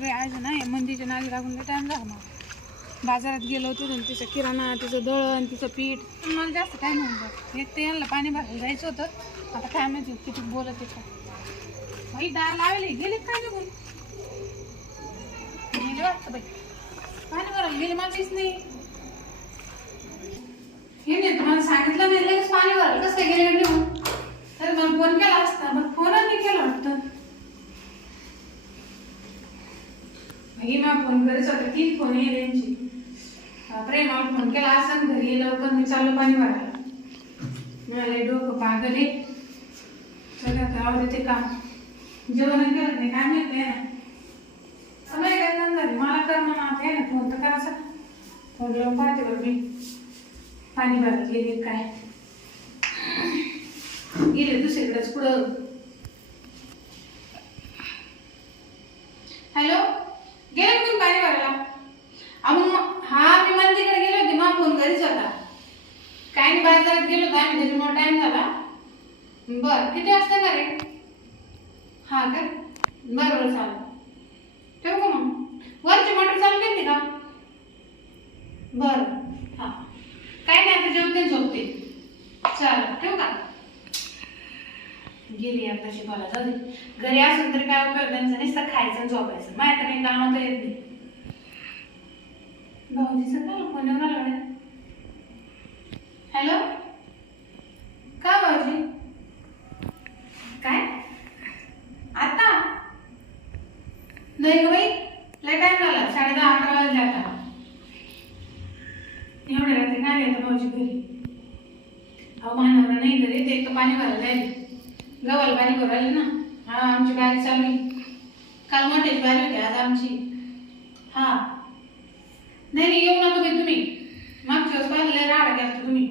बाई आज ना या मंदीच्या नादी लागून टाइम झाला मला. बाजारात गेलो होतो आणि तिचं किराणा तिचं दळण तिचं पीठ. पण मला जास्त काय नाही एक ते यांना पाणी भरायला जायचं होतं. आता काय माहिती किती बोलत येतं बाई दार लावले गेले काय निघून? गेले वाटतं बाई. पाणी भरायला गेले मला दिस नाही. हे नाही तुम्हाला सांगितलं नाही लगेच पाणी भरायला कसं गेले निघून? तर मला फोन केला असता मग फोनच नाही केला वाटतं. ही मला फोन करत होतं. तीन फोन येईल यांची बापरे मला फोन केला असं घरी. लवकर मी चाललो पाणी भरायला मिळाले डोकं पागल आहे सगळं आता आवडते काम. जेवण करत नाही काय माहीत नाही ना. समय काय नाही. झाली मला कर म्हणा आता आहे ना फोन तर करायचा फोन लावून पाहते बरं मी. पाणी भरत गेले काय. गेले दुसरीकडेच पुढं. हॅलो गेले का तुम्ही पाणी भरायला अहो मग हा मी मंदीकडे गेले होते मग फोन घरीच होता. काय नाही बाजारात गेलो होतो आम्ही त्याच्यामुळे टाइम झाला. बर किती वाजता का रे हा का? बरं बरं चालेल. ठेवू का मग? वरची मोटर चालू केली का? बरं हा. काय नाही आता जेवते झोपते. चालेल ठेवू का? गेली आता शिकवायला जाऊ दे. घरी असून तरी काय उपयोग? त्यांचा नुसतं खायचं आणि झोपायचं. माझ्या नाही कामात काम तर येत नाही. भाऊजीचं काय कोणी येऊन हॅलो? का भाऊजी? काय? आता? नाही बाई लय टाईम झाला. साडे दहा अकरा वाजले आता. एवढ्या रात्री नाही येतं भाऊजी घरी. अहो मानवरा नाही घरी ते एक तर पाणी भरायला जाईल गव्हाला पाणी भरायला ना? हा आमची गाडी चालू आहे. काल मोठ्याची बारी होती आज आमची. हा. नाही नाही येऊ नका बाई तुम्ही. मागच्या वेळेस पाहिलं राडा केला तुम्ही.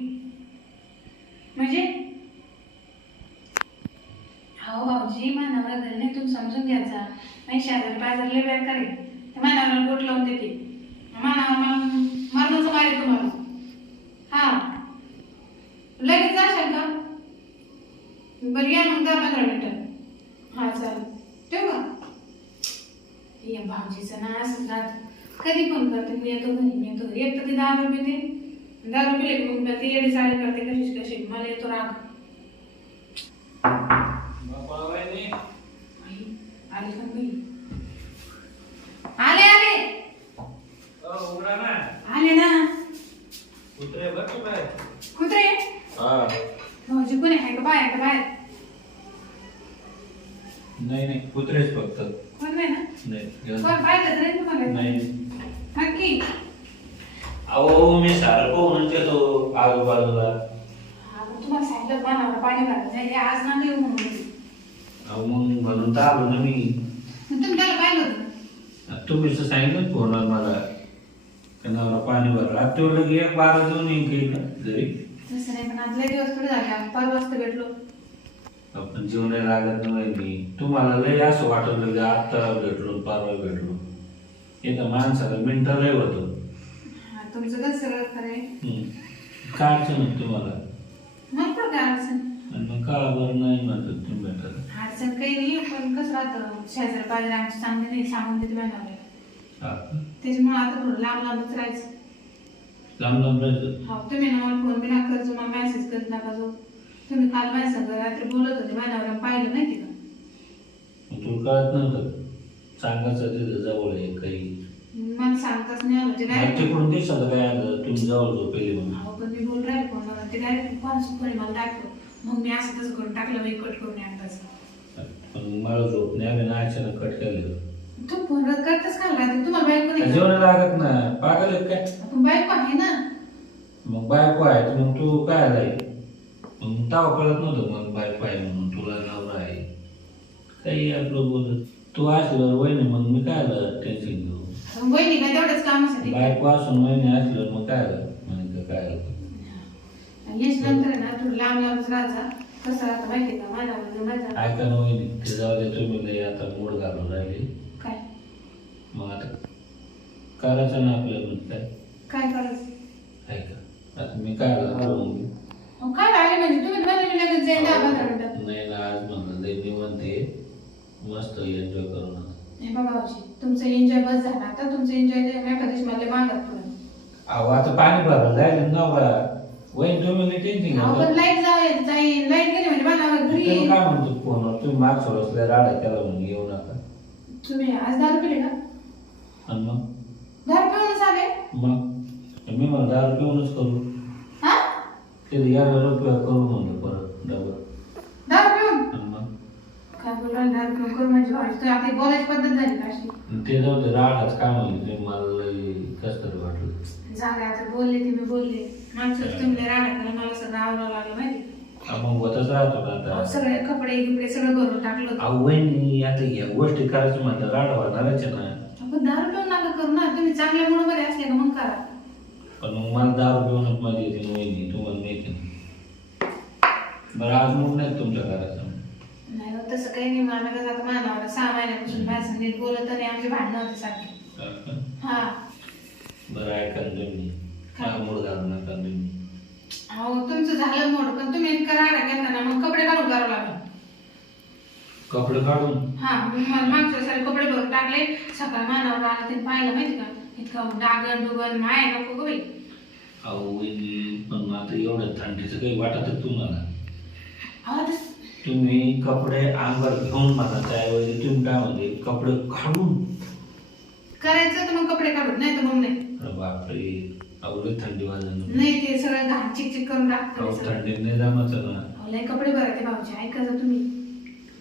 म्हणजे? हो भाऊजी मानावर घरी नाही तुम्ही समजून घ्यायचा. नाही शेजारी पाजारले लय करेल मानावर बोट लावून देते. मानावर मला मरणाचं मारे तुम्हाला हा लगेच जाशाल का दहा पंधरा मिनिटं हा चालेल. ठेवू का? या भाऊजीचं ना असं राहत कधी पण करते? मी येतो घरी मी येतो घरी. एक तर ती दहा रुपये ते दहा रुपये लेख मग ती येडी साडी करते कशीच कशी. मला येतो राग. आली पण बाई आले आले आले ना कुत्रे भाऊजी कोणी आहे का बाहेर का बाहेर नाही नाही कुत्रेच फक्त. कोण नाही ना? नाही कोण पाहिलं नाही तुम्हाला नाही. नक्की. अहो मी सारं पाहूनच येतो आजूबाजूला. हा, मग तुम्हाला सांगितलं पानावर पाणी भरायचं नाही. आज ना देऊ म्हणून अहो मग म्हणून तर आलो ना मी. तुम्ही त्याला पाहिलं होतं? तुम्ही तर सांगितलं फोनवर मला. का नवरा पाणी भरला. तेवढं लगे एक बारा दोन एक येईल ना घरी तसं नाही पण आज लय दिवस झाले. आज परवा वाजता भेटलो. आपण जीवन लागत नाही मी. तुम्हाला लय असं वाटत लगे आत्ता भेटलो परवा भेटलो. इथं माणसाला मिनटं लय होतो. हा, तुमचं कसं सगळं खरं आहे. काय अडचण होती तुम्हाला? कुठं काय अडचण? आणि मग काळा बरं नाही म्हणतात तुम्ही भेटत अडचण काही नाही पण कसं राहतं? शेजार पाहिजे आमची चांगली नाही सांगून देते बनवले हा. त्याच्यामुळे आता थोडं लांब लांबच राहायचं. लांब लांब राहायचं? हो तुम्ही ना मला फोन बिना करतो मला मेसेज करत नका जो तुम्ही काल माझ्या संग रात्री बोलत होते माझ्यावर पाहिलं माहिती का मग तुला कळत नव्हतं? सांगायचं तिथं जवळ आहे काही. मला सांगताच नाही आलं ते मला डायरेक्ट तिकडून दिसत काय आलं? तुम्ही जवळ झोपेली म्हणून. अहो पण मी बोल राहिले फोनवर ते डायरेक्ट कोण मला दाखव मग मी असं तसं करून टाकलं कट करून एकदाच पण मला झोप नाही आली ना अचानक कट केलं. तू फोन करतच तुम्हाला बायको नाही का? जेवण लागत ना पागल आहे काय? आपण बायको आहे ना. मग बायको आहे तर मग तू काय राही मग तेव्हा कळत नव्हतं मग बायको आहे म्हणून तुला नवरा आहे. काही आपलं बोलत तू असल्यावर वहिनी मग मी काय टेन्शन घेऊ? वहिनी काय तेवढ्याच कामासाठी? बायको असून वहिनी असल्यावर मग काय म्हणजे काय याच नंतर आहे ना थोडं लांब लांबच राहायचा. कसं राहतं माहिती का? माझ्या म्हणजे माझ्या ऐका ना वहिनी ते जाऊ दे तुम्ही आता मूड घालून राहिली. काय? मग आता करायचं ना आपल्याला काय? काय करायचं? ऐका आता मी काय करू अहो, काय आले म्हणजे तुम्ही मला मी लगेच जाईल दहा पंधरा मिनिटात नाही ना आज म्हणलं लय निवंत आहे मस्त एन्जॉय करू ना हे बघा भाऊजी तुमचं एन्जॉय बस झाला. आता तुमचं एन्जॉय एका दिवशी मला मागत पडलं. अहो आता पाणी भरायला जायला नवरा वहीन तुम्ही टेन्शन अहो, पण लाइट जाईल जाईल लाइट गेली म्हणजे मला घरी. तुम्ही येईल. काय म्हणतो फोनवर? तुम्ही मागच्या वेळेस राडा केला म्हणून येऊ नका. तुम्ही आज दारू पिले का? आणि मग? दारू पिऊनच आले? मग? मी म्हणलं दारू पिऊनच करू. ते रुपया करू म्हणलं परत डबल दारू पिऊन आणि मग काय बोलला दारू पिऊन करू म्हणजे बोलायची पद्धत झाली का अशी ते जाऊ दे राडाच काय म्हणले ते मला कसं तरी वाटलं जागा आता बोलले ते मी बोलले मागचं तुम्ही राहणार मला सगळं आवरावं लागलं माहिती हा, मग होतच राहतो ना अहो, आता सगळे कपडे गिपडे सगळं भरून टाकलं होतं अहो वहिनी आता या गोष्टी करायचं म्हणलं राडा होणारच आहे ना आपण दारू पिऊन नका करू ना तुम्ही चांगल्या मूडमध्ये असले का मग करा पण मग मला दारू पिऊनच मजा येते ना वहिनी तुम्हाला माहिती ना बरं आज मग नाही तुमच्या घराचं. नाही हो, तसं काही नाही. मला कसं आता मानावर सहा महिन्यापासून नीट बोलत आणि आमची भांडणं होती सारखी. हा. बरं ऐका ना तुम्ही. मूड घालू नका तुम्ही? अहो तुमचं झालं मोड पण तुम्ही इतका राडा केला ना मग कपडे काढून करावं लागलं. कपडे काढून? हा मग मला मागच्या सारे कपडे भरून टाकले. सकाळ मानावर आला ते पाहिलं माहिती का? इतकं डागण डुगण माय नको गं बाई. अहो वहिनी पण आता एवढं थंडीचं काही वाटत तुम्हाला? अहो ते तुम्ही कपडे अंगावर घेऊन म्हणा त्याऐवजी तुम्ही काय म्हणते कपडे काढून. करायचं तर मग कपडे काढून नाही तर मग नाही. अरे बापरे अवघड थंडी वाजून नाही ते सगळं घाण चिक चिक करून अहो टाकतं सगळं. थंडी नाही जमायचं ना. अहो, लय कपडे भरायचे भाऊजी ऐका जा तुम्ही.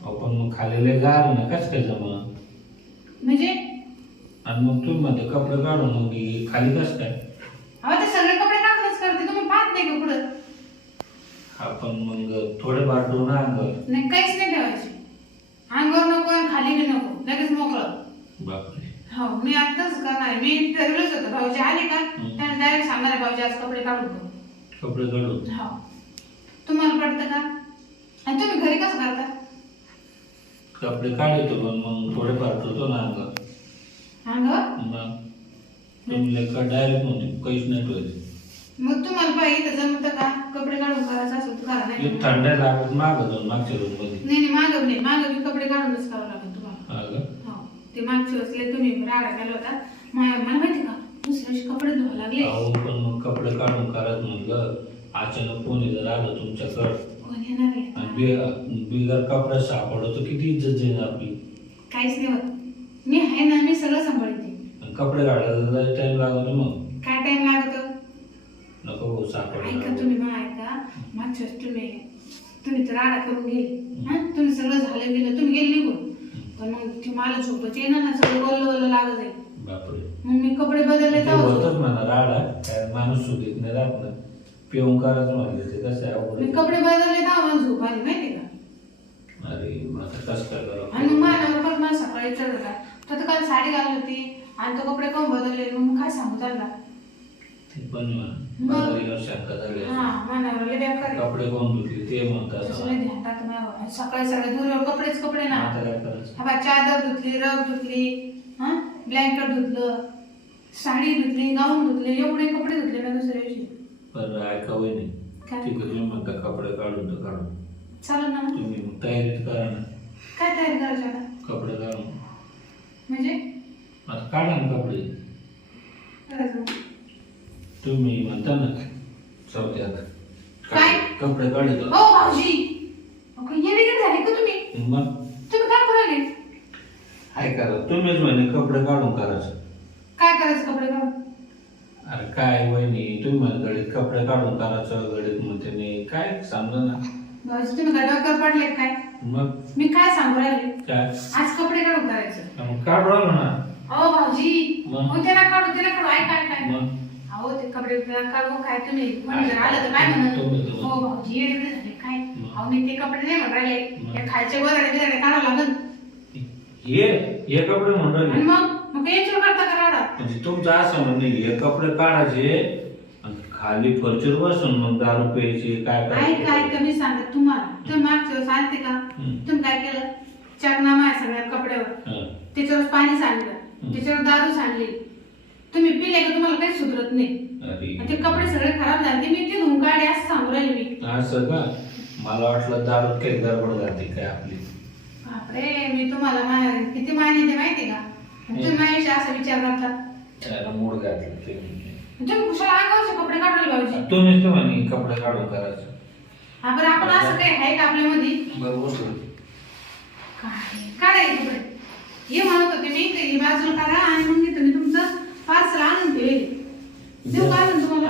अहो पण मग खालेले गार ना कसं काय जमा म्हणजे आणि मग तुम्ही म्हणते कपडे काढून मग हे खाली कसं काय अहो ते सगळे कपडे टाकूनच करते. तुम्ही पाहत नाही का पुढं? आपण मग थोडेफार डोना अंगावर. नाही काहीच नाही ठेवायचे. अंगावर नको आणि खाली बी नको. लगेच मोकळं. बापरे. हो मी आताच करणार आहे. मी ठरवलंच होतं. भाऊजी आले का? हम्म. त्यांना डायरेक्ट सांगणार आहे, भाऊजी आज कपडे काढून कपडे काढून. हो. तुम्हाला पडतं का? आणि तुम्ही घरी कसं करता? कपडे काढतो पण मग थोडेफार ठेवतो ना अंगावर. तुम्ही डायरेक्ट म्हणते काहीच नाही ठेवायचं मग तुम्हाला पाहिजे इथं जमतं का? कपडे काढून करायचं असेल तर करा नाही एक थंड लागत मागं जाऊन मागच्या रूममध्ये. नाही नाही मागं नाही. मागं बी कपडे काढूनच करावं लागेल तुम्हाला. हा का? हो. ते मागच्या वेळेस तुम्ही राडा केला होता. मा- मला माहिती का? दुसऱ्या दिवशी कपडे धुवा लागले. अहो पण मग कपडे काढून करत म्हणलं अचानक कोणी जर आलं तुमच्याकडं? कोण येणार आहे? आणि बि- बिगर कपडा सापडतो तर किती इज्जत जाईल आपली? काहीच नाही होत. मी आहे ना मी सगळं सांभाळते. कपडे काढायला टाइम लागतो मग. काय टाइम लागतो? नको भाऊ ऐका तुम्ही मग ऐका. मागच्या वेळेस तुम्ही तुम्ही तर राडा करून गेले. हा? तुम्ही सगळं झालं गेलं तुम्ही गेले निघून. पण मग ती मला झोपच येणार ना सगळं वल्ल वल्ल लागत जाईल बापरे. मग मी कपडे बदलले ते तर होतच म्हणा राडा. माणूस सुधीत नाही राहत ना. पिऊन करायचं म्हणलं ते कसं आहे अवघड मी आहे. कपडे बदलले तर मला झोप आली माहिती का? अरे मग आता कसं काय आणि माझ्यावर पण मला सकाळी चढ होता तो तर काल साडी घालली होती आणि तो कपडे कोण बदलले? मग काय सांगू त्याला? ते पण शंका झाली. हा मानावर लय बेकार आहे. कपडे कोण धुतले ते म्हणतात. त्याचं लय ध्यान टाकतं माझ्यावर. आणि सकाळी सकाळी दूरवर कपडेच कपडे ना. आता काय करायचं हा बा चादर धुतली रग धुतली हा? ब्लँकेट धुतलं साडी धुतली गाऊन धुतले एवढे कपडे धुतले ना दुसऱ्या दिवशी. पण ऐकावं नाही काय? तुम्ही म्हणता कपडे काढून तर काढून. चालेल ना. मग. तुम्ही मग तयारीत करा ना. काय तयारी करायची आता कपडे काढून म्हणजे आता काढा ना कपडे. तुम्ही म्हणता ना. चौथ्यात काय? कपडे काढतो. हो भाऊजी. ये झाले का तुम्ही? मग? तुम्ही काय करायले काय करा. तुम्हीच म्हणे कपडे काढून करायचं. काय करायचं कपडे काढून? अरे काय वहिनी तुम्ही म्हणे गडीत कपडे काढून करायचं गडीत म्हणते नाही काय समजा ना. भाऊजी तुम्ही पडले काय? मग? मी काय सांगू राहिले? काय? आज कपडे काढून करायचं. मग काढू राहिलो ना अहो भाऊजी मग? हो त्याला काढू त्याला काढू. ऐक काय काय? मग? अहो ते कपडे बिपडे काढू काय तुम्ही? काय? आलं तर काय म्हणत तुम्ही तर- हो भाऊजी बिडे झाले काय? मग? अहो मी ते कपडे नाही म्हणून राहिले. मग? हे खालचे वरडे बिरडे काढावं लागल. हे हे कपडे म्हणून आणि राहिले मग मग याच्यावर करता का राडा? म्हणजे तुमचं असं म्हणणे हे कपडे काढायचे आणि खाली फर्चर बसून मग दारू प्यायची काय ऐक करायचं? ऐक मी सांगत तुम्हाला? तुम्ही मागच्या वेळेस आलते का? हम्म. तुम्ही काय केलं? चकनामा आहे सगळ्या कपड्यावर. हं. त्याच्यावर पाणी सांडलं त्याच्यावर दारू सांडली. तुम्ही पिले का तुम्हाला काही सुधरत नाही. ते कपडे सगळे खराब झाले मी ते धुवून काढले असं सांगू राहिले मी. असं का मला वाटलं दारू काही गडबड जाते काय आपली. बापरे मी तुम्हाला मा- किती मान येते माहिती का? तुम्ही माझ्याशी असा विचार करता. त्याला मूड घातलं ते तुम्ही कुशाला अंगावरचे कपडे काढले भाऊजी? तुम्हीच तर म्हणे कपडे काढून करायचं. आपण आपण असं काय आहे का आपल्यामध्ये? बरोबर. काय काढाय कपडे? ये म्हणत होते मी की ही बाजूला काढा आणि मग मी तुम्ही तुमचं पार्सल आणून ठेवेल. देऊ का आणून तुम्हाला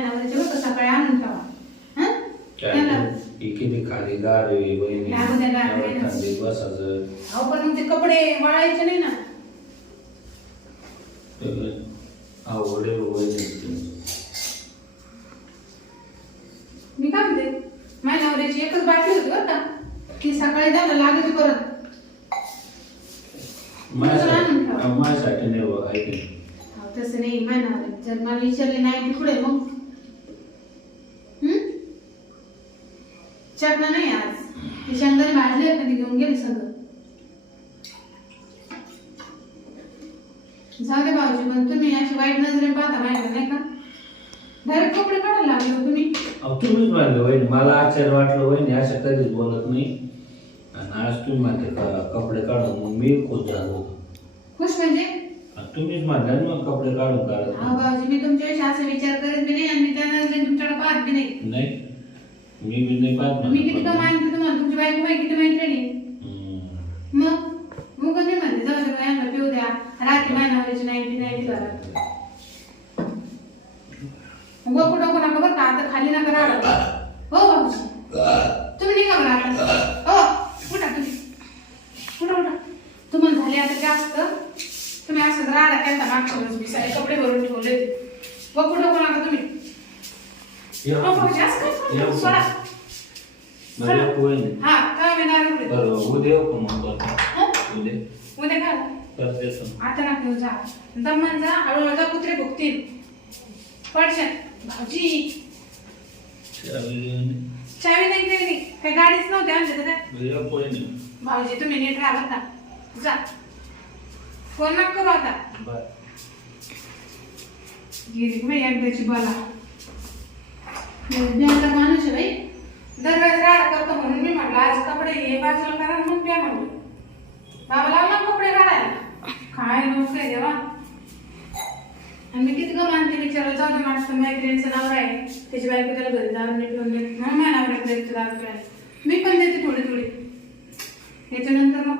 नवऱ्याचे बघ सकाळी आणून ठेवा. हं? ही खाली बहिणी बसायचं. अहो पण मग ते कपडे वाळायचे नाही ना. अवघड आहे बहिणी मी काय म्हणते माझ्या नवऱ्याची एकच बाटली होती बरं का ती सकाळी द्यायला लागत परत माझ्यासाठी माझ्यासाठी नाही बा ऐक अहो, तसं नाही नवऱ्याची जर मला विचारले नाही की पुढे मग? चटणा नाही आज. ती शेंगदाणे भाजले पण ती घेऊन गेली सगळं. जाऊ दे भाऊजी पण तुम्ही अशी वाईट नजरे पाहता माहिती नाही का? डायरेक्ट कपडे काढायला लागले हो तुम्ही. अहो, तुम्हीच म्हणले वहिनी मला आश्चर्य वाटलं वहिनी असं कधीच बोलत नाही. आणि आज तुम्ही म्हणते का कपडे काढून मग मी खुश झालो खुश म्हणजे? आणि तुम्हीच म्हणले ना मग कपडे काढून काढत भाऊजी मी तुमच्याविषयी असा विचार करत बी नाही आणि मी त्या नजरेने तुमच्याकडे पाहत बी नाही. नाही मी बी नाही पाहत मी किती. का मानते तुम्हाला? तुमची बायको बाई किती मैत्रिणी हम्म. मग? मग मी म्हणते? जाऊ दे बाई, यांना पिऊ द्या. रात्री महिनावरची नाईन्टी नाईन्टी मग कुठं कोणा खबर का? आता खाली नका राडा. हो भाऊजी. तुम्ही निघा बरं आता. उठा तुम्ही उठा उठा तुम्हाला झाले आता जास्त तुम्ही असं राडा केला मागच्या वेळेस मी सारे कपडे भरून ठेवले होते व कुठं कोणा तुम्ही या. हो काय या. सोडा. हा. बरं उद्या येऊ का मग आपण? हं? उद्या काय ना. आता ना घेऊन जा दमन जा हळूहळू जा कुत्रे भुकतील पडशात भाऊजी. चावी नाही काही नाही काही गाडीच नव्हती आमच्या वहिनी. भाऊजी तुम्ही नीट राहा बरं का. जा. फोन नका करू आता. बाय. गेली बाई एकदाची बोला. बिहारचा माणूस आहे बाई. दरवेळेस राडा करतो म्हणून मी म्हटलं आज कपडे हे बाजूला करा मग प्या म्हणलं बाबा लागला कपडे काढायला काय लोक आहे देवा. आणि मी किती गं मानते विचारलं जाऊ दे माझं मैत्रिणीचं नाव आहे. त्याची बायको त्याला घरी दारू नीट घेऊन देते म्हणून माझ्या नवऱ्याकडे दारू प्यायला मी पण देते थोडी थोडी. याच्यानंतर मग